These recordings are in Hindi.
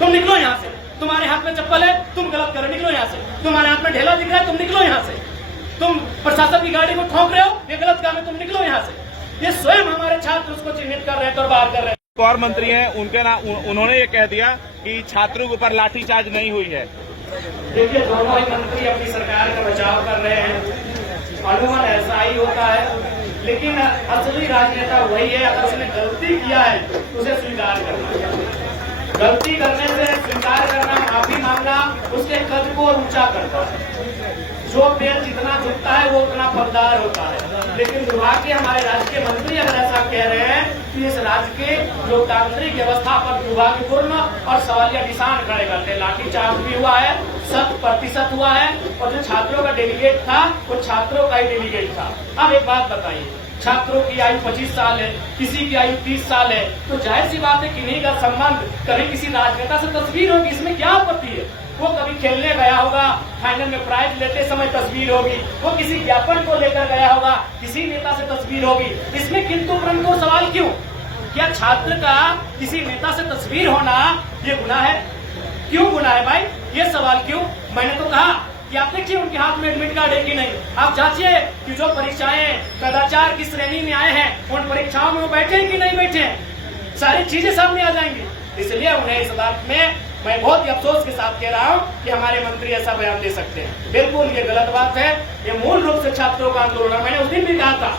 तुम निकलो यहाँ से। तुम्हारे हाथ में चप्पल है, तुम गलत कर रहे हो, निकलो यहाँ से। तुम्हारे हाथ में ढेला दिख रहा है, तुम निकलो यहाँ से। तुम प्रशासन की गाड़ी को ठोक रहे हो, ये गलत काम है, तुम निकलो यहाँ से। ये स्वयं हमारे छात्र उसको चिन्हित कर रहे हैं और बाहर कर रहे हैं। और मंत्री हैं उनके ना उन्होंने ये कह दिया कि छात्रों के ऊपर लाठीचार्ज नहीं हुई है। देखिए, दोनों ही मंत्री अपनी सरकार का बचाव कर रहे हैं, अनुभव ऐसा ही होता है, लेकिन असली राजनेता वही है, अगर उसने गलती किया है तो उसे स्वीकार करना। गलती करने से स्वीकार करना, माफी मांगना उसके कद को ऊंचा करता है। जो पेड़ जितना झुकता है वो उतना फलदार होता है। लेकिन दुर्भाग्य हमारे राज्य के मंत्री अगर ऐसा कह रहे हैं कि इस राज्य के लोकतांत्रिक व्यवस्था पर दुर्भाग्यपूर्ण और सवालिया निशान खड़े करते हैं। लाठीचार्ज भी हुआ है, 100% हुआ है, और जो छात्रों का डेलीगेट था वो छात्रों का ही डेलीगेट था। अब एक बात बताइए, छात्रों की आयु 25 साल है, किसी की आयु 30 साल है, तो जाहिर सी बात है किन्हीं का संबंध कभी किसी राजनेता से तस्वीर होगी, इसमें क्या आपत्ति है। वो कभी खेलने गया होगा, फाइनल में प्राइज लेते समय तस्वीर होगी, वो किसी ज्ञापन को लेकर गया होगा, किसी नेता से तस्वीर होगी, इसमें किंतु परंतु सवाल क्यों? क्या छात्र का किसी नेता से तस्वीर होना ये गुनाह है? क्यों गुनाह है भाई, ये सवाल क्यों? मैंने तो कहा कि आप देखिए उनके हाथ में एडमिट कार्ड है कि नहीं, आप जांचिए कि जो परीक्षाएं कदाचार की श्रेणी में आए हैं उन परीक्षाओं में वो बैठे हैं कि नहीं बैठे हैं, सारी चीजें सामने आ जाएंगी। इसलिए उन्हें इस बात में मैं बहुत ही अफसोस के साथ कह रहा हूं कि हमारे मंत्री ऐसा बयान दे सकते हैं। बिल्कुल ये गलत बात है, ये मूल रूप से छात्रों का आंदोलन है। मैंने उस दिन भी कहा था,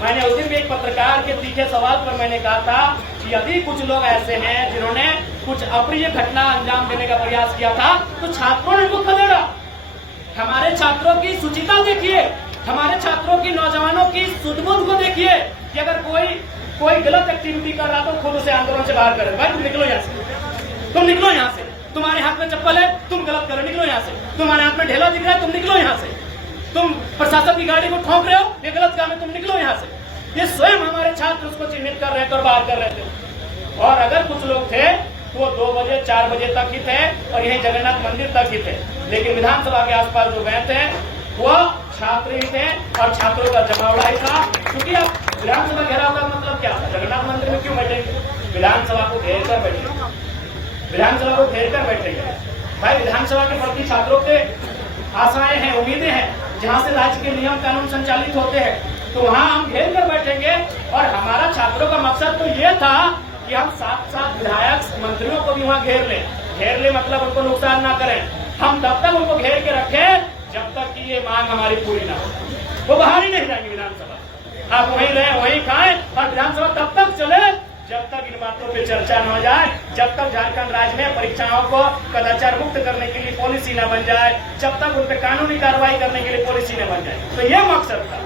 मैंने उस दिन भी एक पत्रकार के तीखे सवाल पर मैंने कहा था कि यदि कुछ लोग ऐसे हैं जिन्होंने कुछ अप्रिय घटना अंजाम देने का प्रयास किया था तो छात्रों ने उनको खदेड़ा। हमारे छात्रों की सुचिता देखिए, हमारे छात्रों की नौजवानों की सुध-बुध को देखिए कि अगर कोई गलत एक्टिविटी कर रहा तो खुद उसे आंदोलन से बाहर करे। भाई तुम निकलो यहाँ से, तुम निकलो यहाँ से। तुम्हारे हाथ में चप्पल है, तुम गलत कर रहे हो, निकलो यहाँ से। तुम्हारे हाथ में ढेला दिख रहा है, तुम निकलो यहाँ से। तुम प्रशासन की गाड़ी को ठोक रहे हो, ये गलत काम है, तुम निकलो यहाँ से। ये स्वयं हमारे छात्र उसको चिन्हित कर रहे थे और बाहर कर रहे थे। और अगर कुछ लोग थे तो वो 2 बजे 4 बजे तक ही थे और यही जगन्नाथ मंदिर तक ही थे, लेकिन विधानसभा के आसपास जो गए थे वो छात्र ही थे और छात्रों का जमावड़ा ही था। क्योंकि अब विधानसभा घेराव का मतलब क्या था? जगन्नाथ मंदिर में क्यों बैठेंगे? विधानसभा को घेर कर बैठेंगे, विधानसभा को घेर कर बैठेंगे। भाई विधानसभा के प्रति छात्रों के आशाएं हैं, उम्मीदें हैं, जहाँ से राज्य के नियम कानून संचालित होते हैं, तो वहाँ हम घेर कर बैठेंगे। और हमारा छात्रों का मकसद तो ये था कि हम साथ विधायक मंत्रियों को भी वहाँ घेर ले मतलब उनको नुकसान ना करें। हम तब तक उनको घेर के रखें जब तक कि ये मांग हमारी पूरी ना हो। वो बाहर ही नहीं जाएंगे विधानसभा, आप वहीं रहें वहीं खाएं, और विधानसभा तब तक चले जब तक इन बातों पे चर्चा न हो जाए, जब तक झारखंड राज्य में परीक्षाओं को कदाचार मुक्त करने के लिए पॉलिसी न बन जाए, जब तक उन पर कानूनी कार्रवाई करने के लिए पॉलिसी न बन जाए। तो ये मकसद था।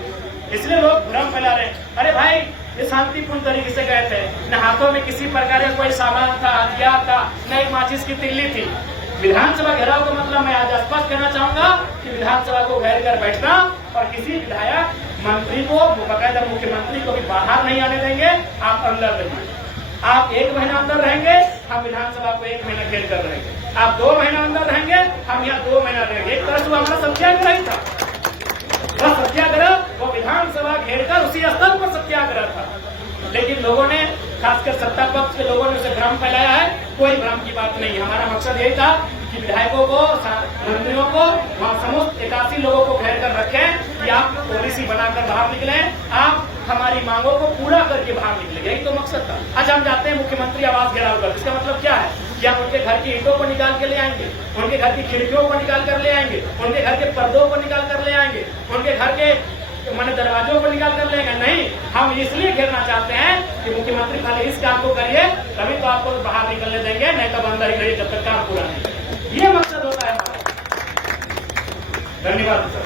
इसलिए लोग भ्रम फैला रहे हैं। अरे भाई ये शांतिपूर्ण तरीके से गए थे, न हाथों में किसी प्रकार का कोई सामान था, हथियार था, न एक माचिस की तिल्ली थी। विधानसभा घेराव का मतलब मैं आज स्पष्ट कहना चाहूंगा कि विधानसभा को घेर कर बैठना और किसी विधायक मंत्री को, बाकायदा मुख्यमंत्री को भी बाहर नहीं आने देंगे। आप अंदर रहिए, आप 1 महीना अंदर रहेंगे, हम विधानसभा को 1 महीना घेर कर रहेंगे। आप 2 महीना अंदर रहेंगे, हम यहाँ 2 महीना रहेंगे। एक तरह से वो हमारा सत्याग्रह ही था। वह सत्याग्रह वो विधानसभा घेरकर उसी स्तर पर सत्याग्रह था। लेकिन लोगों ने, खासकर सत्ता पक्ष के लोगों ने उसे भ्रम फैलाया है। कोई भ्रम की बात नहीं। हमारा मकसद यही था कि विधायकों को, मंत्रियों को, समस्त 81 लोगों को घेर कर रखें कि आप पॉलिसी बनाकर बाहर निकले, आप हमारी मांगों को पूरा करके बाहर निकले। यही तो मकसद था। आज हम जाते हैं मुख्यमंत्री आवास घेराव कर, इसका मतलब क्या है कि आप उनके घर की ईंटों को निकाल के ले आएंगे, उनके घर की खिड़कियों को निकाल कर ले आएंगे, उनके घर के पर्दों को निकाल कर ले आएंगे, उनके घर के मैंने दरवाजों को निकाल कर लेंगे। नहीं, हम इसलिए घेरना चाहते हैं कि मुख्यमंत्री खाली इस काम को करिए, तभी तो आपको बाहर निकलने देंगे, नहीं तो अंदर ही रहिए जब तक काम पूरा नहीं। ये मकसद होता है हमारा। धन्यवाद सर।